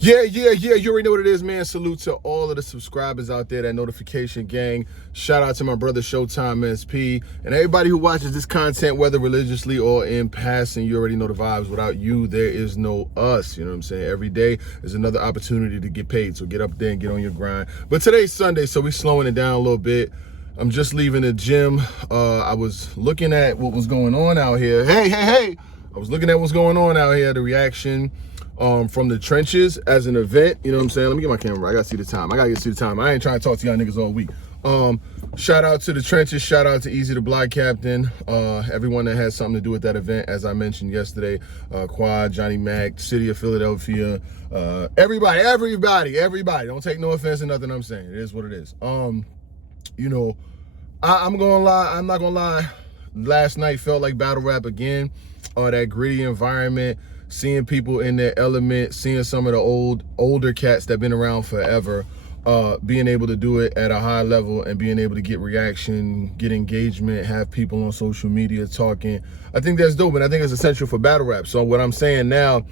Yeah. You already know what it is, man. Salute to all of the subscribers out there, that notification gang. Shout out to my brother Showtime SP and everybody who watches this content, whether religiously or in passing. You already know the vibes. Without you, there is no us. You know what I'm saying? Every day is another opportunity to get paid. So get up there and get on your grind. But today's Sunday, so we're slowing it down a little bit. I'm just leaving the gym. I was looking at what was going on out here. Hey. I was looking at what's going on out here, the reaction from the trenches as an event. You know what I'm saying? Let me get my camera. I gotta see the time. I ain't trying to talk to y'all niggas all week. Shout out to the trenches. Shout out to Easy the Block Captain. Everyone that has something to do with that event, as I mentioned yesterday. Quad, Johnny Mac, City of Philadelphia. Everybody. Don't take no offense in nothing I'm saying. It is what it is. You know, I'm gonna lie. I'm not gonna lie. Last night felt like battle rap again. That gritty environment, seeing people in their element, seeing some of the older cats that been around forever, being able to do it at a high level and being able to get reaction, get engagement, have people on social media talking. I think that's dope, and I think it's essential for battle rap. So what I'm saying now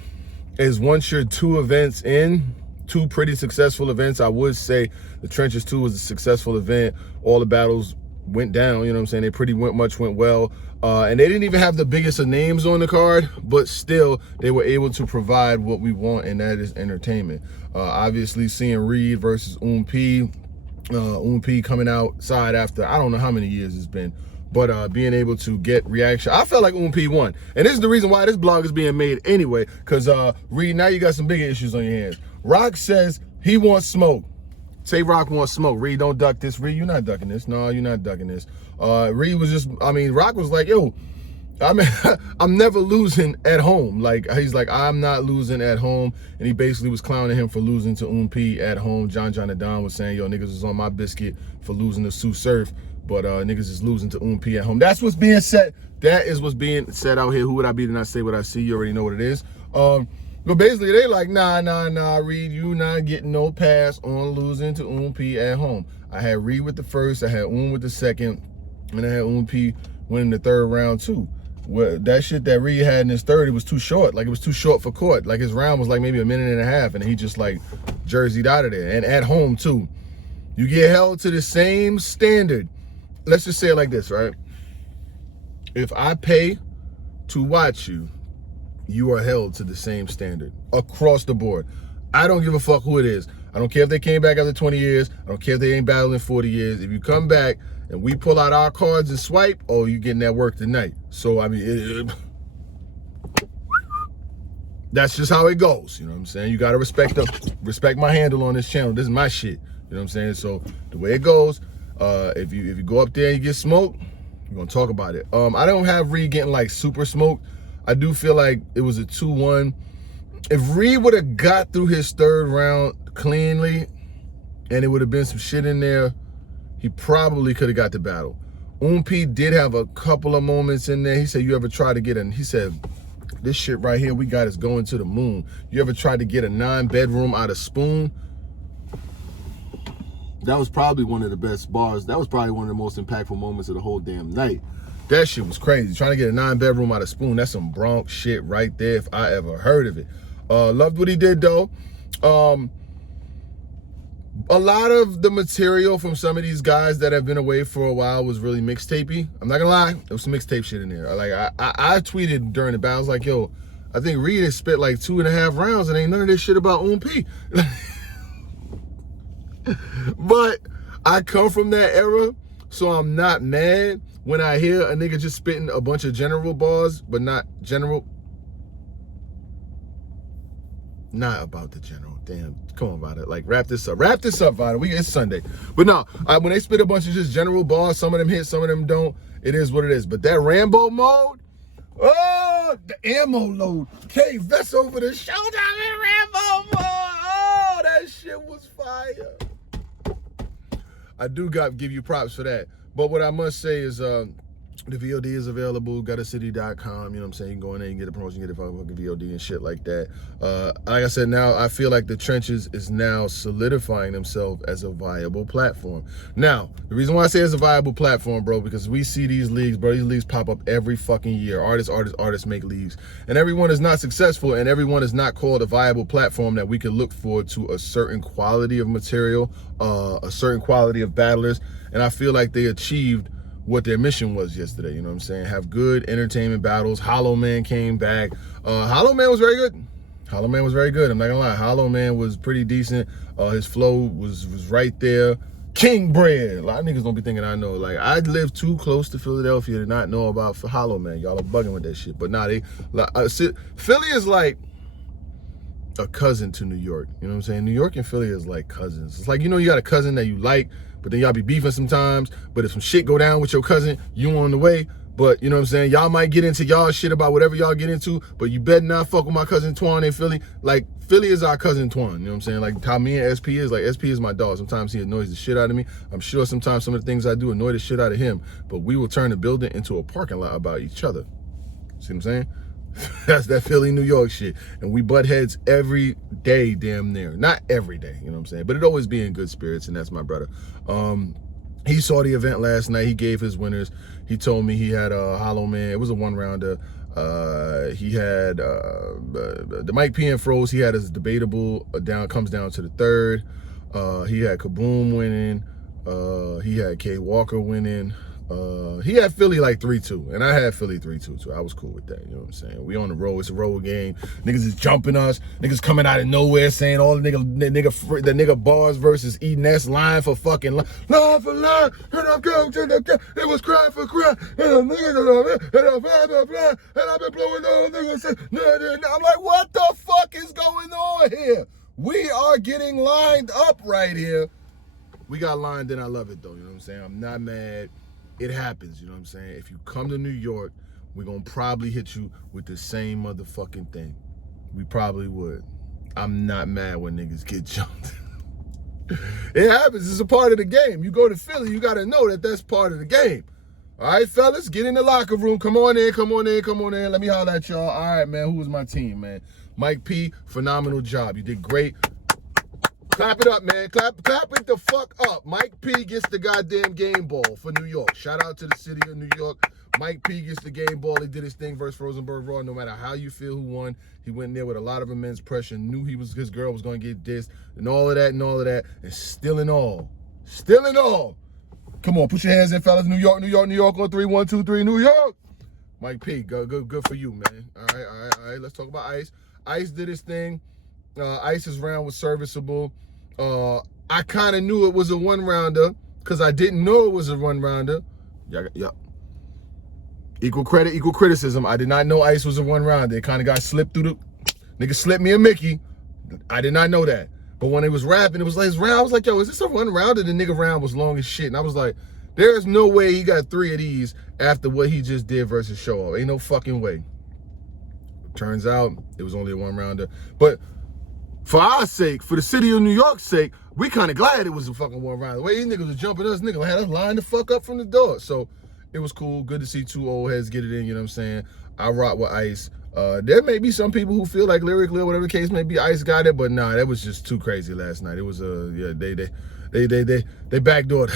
is, once you're two events in, two pretty successful events, I would say the Trenches 2 was a successful event. All the battles went down, you know what I'm saying? They pretty much went well. And they didn't even have the biggest of names on the card, but still they were able to provide what we want, and that is entertainment. Obviously seeing Reed versus P, coming outside after I don't know how many years it's been, but being able to get reaction. I felt like P won. And this is the reason why this blog is being made anyway, because Reed, now you got some bigger issues on your hands. Rock says he wants smoke. Say Rock wants smoke. Reed, don't duck this. Reed, you're not ducking this. No, you're not ducking this. Reed was just, Rock was like, yo, I'm never losing at home. Like, he's like, I'm not losing at home. And he basically was clowning him for losing to P at home. John and Don was saying, yo, niggas was on my biscuit for losing to Sue Surf, but niggas is losing to P at home. That's what's being said. That is what's being said out here. Who would I be to not say what I see? You already know what it is. But basically, they like, nah, Reed, you not getting no pass on losing to P at home. I had Reed with the first, I had with the second, and I had P winning the third round too. Well, that shit that Reed had in his third, it was too short. Like, it was too short for court. Like, his round was like maybe a minute and a half, and he just like jerseyed out of there. And at home too. You get held to the same standard. Let's just say it like this, right? If I pay to watch you, you are held to the same standard across the board. I don't give a fuck who it is. I don't care if they came back after 20 years. I don't care if they ain't battling 40 years. If you come back and we pull out our cards and swipe, oh, you getting that work tonight. So, that's just how it goes. You know what I'm saying? You got to respect my handle on this channel. This is my shit. You know what I'm saying? So the way it goes, if you go up there and you get smoked, we're going to talk about it. I don't have Reed getting like super smoked. I do feel like it was a 2-1. If Reed would have got through his third round cleanly and it would have been some shit in there, he probably could have got the battle. P did have a couple of moments in there. He said, you ever try to get in? He said, this shit right here we got is going to the moon. You ever tried to get a 9-bedroom out of Spoon? That was probably one of the best bars. That was probably one of the most impactful moments of the whole damn night. That shit was crazy. Trying to get a 9-bedroom out of Spoon, that's some Bronx shit right there if I ever heard of it. Loved what he did though. A lot of the material from some of these guys that have been away for a while was really mixtapey. I'm not gonna lie, there was some mixtape shit in there. Like I tweeted during the battle, I was like, yo, I think Reed has spit like 2.5 rounds and ain't none of this shit about P. But I come from that era, so I'm not mad when I hear a nigga just spitting a bunch of general bars, but not about the general. Damn, come on, about it. Like, wrap this up, Vada. It's Sunday. But no, when they spit a bunch of just general bars, some of them hit, some of them don't. It is what it is. But that Rambo mode, oh, the ammo load. K Vest over the shoulder in Rambo mode. Oh, that shit was fire. I do give you props for that. But what I must say is, The VOD is available, guttercity.com, you know what I'm saying? You can go in there and get a promotion, get a fucking VOD and shit like that. Like I said, now I feel like the trenches is now solidifying themselves as a viable platform. Now, the reason why I say it's a viable platform, bro, because we see these leagues, bro, these leagues pop up every fucking year. Artists make leagues. And everyone is not successful, and everyone is not called a viable platform that we can look forward to a certain quality of material, a certain quality of battlers. And I feel like they achieved what their mission was yesterday, you know what I'm saying? Have good entertainment battles. Hollow Man came back. Hollow Man was very good. Hollow Man was very good. I'm not gonna lie. Hollow Man was pretty decent. His flow was right there. King Bread. A lot of niggas don't be thinking I know. Like, I live too close to Philadelphia to not know about Hollow Man. Y'all are bugging with that shit. But nah, Philly is like a cousin to New York. You know what I'm saying? New York and Philly is like cousins. It's like, you know, you got a cousin that you like, but then y'all be beefing sometimes. But if some shit go down with your cousin, you on the way. But, you know what I'm saying? Y'all might get into y'all shit about whatever y'all get into, but you better not fuck with my cousin Twan in Philly. Like, Philly is our cousin Twan, you know what I'm saying? Like, how me and SP is, like, SP is my dog. Sometimes he annoys the shit out of me. I'm sure sometimes some of the things I do annoy the shit out of him, but we will turn the building into a parking lot about each other. See what I'm saying? That's that Philly, New York shit. And we butt heads every day, damn near. Not every day, you know what I'm saying? But it always be in good spirits, and that's my brother. He saw the event last night. He gave his winners. He told me he had a Hollow Man. It was a one-rounder. He had the Mike P and Froze. He had his debatable comes down to the third. He had Kaboom winning. He had K Walker winning. He had Philly like 3-2, and I had Philly 3-2, so I was cool with that, you know what I'm saying? We on the road, it's a road game. Niggas is jumping us, niggas coming out of nowhere saying all the nigga bars versus E-Ness line for fucking line for line, and I'm going to the game, it was crying for crying, and I'm been blowing all niggas, I'm like, what the fuck is going on here? We are getting lined up right here. We got lined in, I love it though, you know what I'm saying? I'm not mad. It happens, you know what I'm saying? If you come to New York, we're going to probably hit you with the same motherfucking thing. We probably would. I'm not mad when niggas get jumped. It happens. It's a part of the game. You go to Philly, you got to know that that's part of the game. All right, fellas, get in the locker room. Come on in, come on in, come on in. Let me holler at y'all. All right, man, who was my team, man? Mike P, phenomenal job. You did great. Clap it up, man. Clap it the fuck up. Mike P gets the goddamn game ball for New York. Shout out to the city of New York. Mike P gets the game ball. He did his thing versus Rosenberg Raw. No matter how you feel who won, he went in there with a lot of immense pressure, knew his girl was going to get dissed, and all of that, and still in all. Come on, put your hands in, fellas. New York on 3, 1, 2, 3, New York. Mike P, good for you, man. All right. Let's talk about Ice. Ice did his thing. Ice's round was serviceable. I kind of knew it was a one-rounder because I didn't know it was a one-rounder. Yeah. Equal credit, equal criticism. I did not know Ice was a one-rounder. It kind of got slipped through the... Nigga slipped me a Mickey. I did not know that. But when he was rapping, it was like his round. I was like, yo, is this a one-rounder? The nigga round was long as shit. And I was like, there's no way he got 3 of these after what he just did versus Show Off. Ain't no fucking way. Turns out, it was only a one-rounder. But... for our sake, for the city of New York's sake, we kind of glad it was a fucking one round. The way these niggas was jumping us, nigga had us lined the fuck up from the door. So it was cool. Good to see 2 old heads get it in, you know what I'm saying? I rock with Ice. There may be some people who feel like lyrically or whatever the case may be, Ice got it, but nah, that was just too crazy last night. It was yeah, they backdoored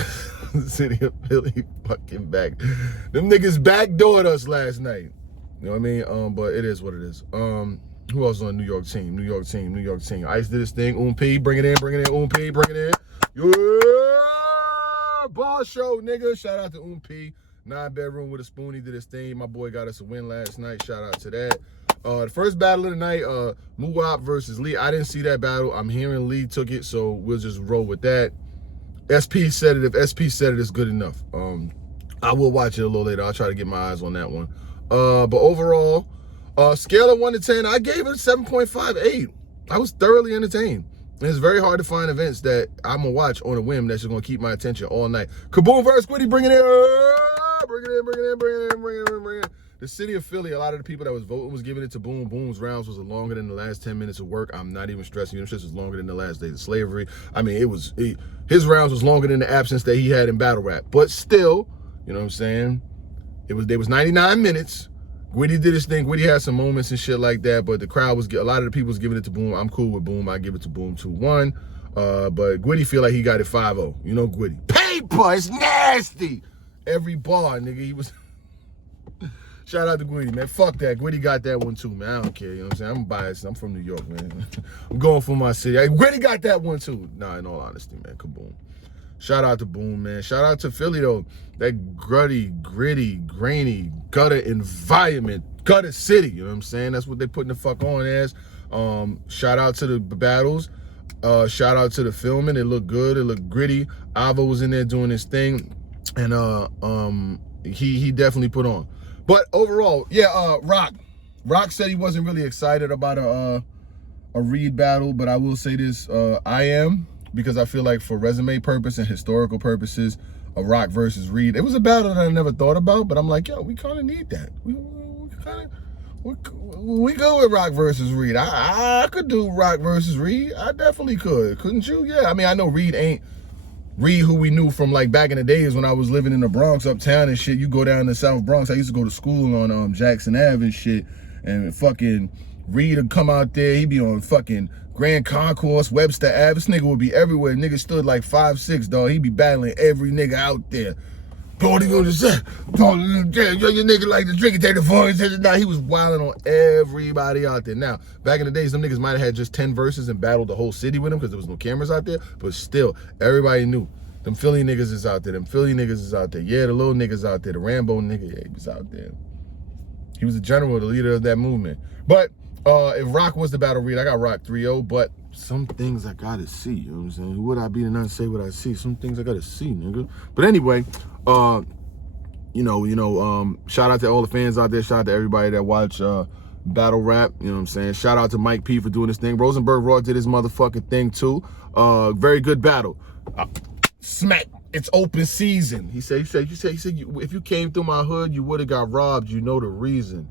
the city of Philly fucking back. Them niggas backdoored us last night. You know what I mean? But it is what it is. Who else on New York team? Ice did his thing. P, bring it in. P, bring it in. Yeah! Ball show, nigga. Shout out to P. 9-bedroom with a spoon. He did his thing. My boy got us a win last night. Shout out to that. The first battle of the night, Muwap versus Lee. I didn't see that battle. I'm hearing Lee took it, so we'll just roll with that. SP said it. If SP said it, it's good enough. I will watch it a little later. I'll try to get my eyes on that one. But overall, scale of 1 to 10, I gave it a 7.58. I was thoroughly entertained. And it's very hard to find events that I'm going to watch on a whim that's just going to keep my attention all night. Kaboom versus Squiddy, bring it in. Bring it in. The city of Philly, a lot of the people that was voting was giving it to Boom. Boom's rounds was longer than the last 10 minutes of work. I'm not even stressing you. Them shits was longer than the last days of slavery. I mean, his rounds was longer than the absence that he had in battle rap. But still, you know what I'm saying? There was 99 minutes. Gwitty did his thing. Gwitty had some moments and shit like that, but the crowd was, a lot of the people was giving it to Boom. I'm cool with Boom. I give it to Boom 2-1. But Gwitty feel like he got it 5-0. You know Gwitty. Paper, it's nasty. Every bar, nigga, he was. Shout out to Gwitty, man. Fuck that. Gwitty got that one too, man. I don't care. You know what I'm saying? I'm biased. I'm from New York, man. I'm going for my city. Hey, Gwitty got that one too. Nah, in all honesty, man. Kaboom. Shout out to Boom, man. Shout out to Philly, though. That gritty, grainy, gutter environment. Gutter city, you know what I'm saying? That's what they putting the fuck on as. Shout out to the battles. Shout out to the filming. It looked good. It looked gritty. Ava was in there doing his thing. And he definitely put on. But overall, yeah, Rock said he wasn't really excited about a Reed battle, but I will say this, I am, because I feel like for resume purpose and historical purposes, a Rock versus Reed, it was a battle that I never thought about, but I'm like, yo, we kind of need that. We go with Rock versus Reed. I could do Rock versus Reed. I definitely could. Couldn't you? Yeah, I mean, I know Reed ain't Reed who we knew from like back in the days when I was living in the Bronx uptown and shit. You go down to South Bronx. I used to go to school on Jackson Ave and shit, and fucking Reed would come out there. He'd be on fucking Grand Concourse, Webster Ave. This nigga would be everywhere. Nigga stood like 5'6", dog. He'd be battling every nigga out there. What you gonna say? Your nigga like to drink and take the phone. Nah, he was wilding on everybody out there. Now, back in the days, them niggas might have had just 10 verses and battled the whole city with him because there was no cameras out there. But still, everybody knew. Them Philly niggas is out there. Them Philly niggas is out there. Yeah, the little niggas out there. The Rambo nigga, yeah, he was out there. He was the general, the leader of that movement. But if Rock was the battle Reed, I got Rock 3-0. But some things I gotta see. You know what I'm saying? Who would I be to not say what I see? Some things I gotta see, nigga. But anyway, shout out to all the fans out there. Shout out to everybody that watch battle rap. You know what I'm saying? Shout out to Mike P for doing his thing. Rosenberg Raw did his motherfucking thing too. Very good battle. Smack. It's open season. He said, if you came through my hood, you would have got robbed. You know the reason.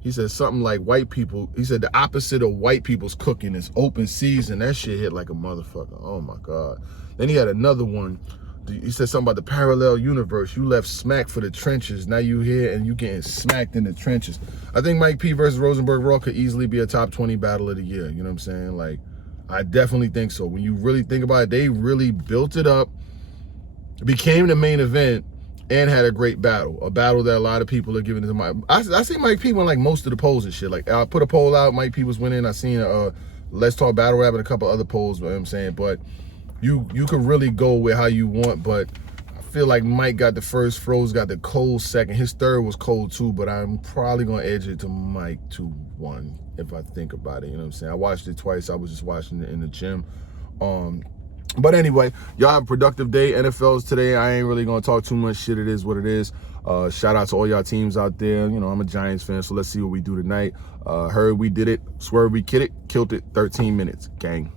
He said something like white people. He said the opposite of white people's cooking is open season. That shit hit like a motherfucker. Oh my God. Then he had another one. He said something about the parallel universe. You left smack for the trenches. Now you here and you getting smacked in the trenches. I think Mike P versus Rosenberg Raw could easily be a top 20 battle of the year. You know what I'm saying? Like, I definitely think so. When you really think about it, they really built it up, became the main event, and had a great battle. A battle that a lot of people are giving to Mike. I see Mike P win like most of the polls and shit. Like, I put a poll out, Mike P was winning. I seen Let's Talk Battle Rap and a couple other polls, you know what I'm saying? But you could really go with how you want, but I feel like Mike got the first, Froze got the cold second. His third was cold too, but I'm probably gonna edge it to Mike 2-1 if I think about it, you know what I'm saying? I watched it twice. I was just watching it in the gym. But anyway, y'all have a productive day. NFL's today. I ain't really gonna talk too much shit. It is what it is. Shout out to all y'all teams out there. You know, I'm a Giants fan, so let's see what we do tonight. Heard we did it. Swear we killed it. 13 minutes, gang.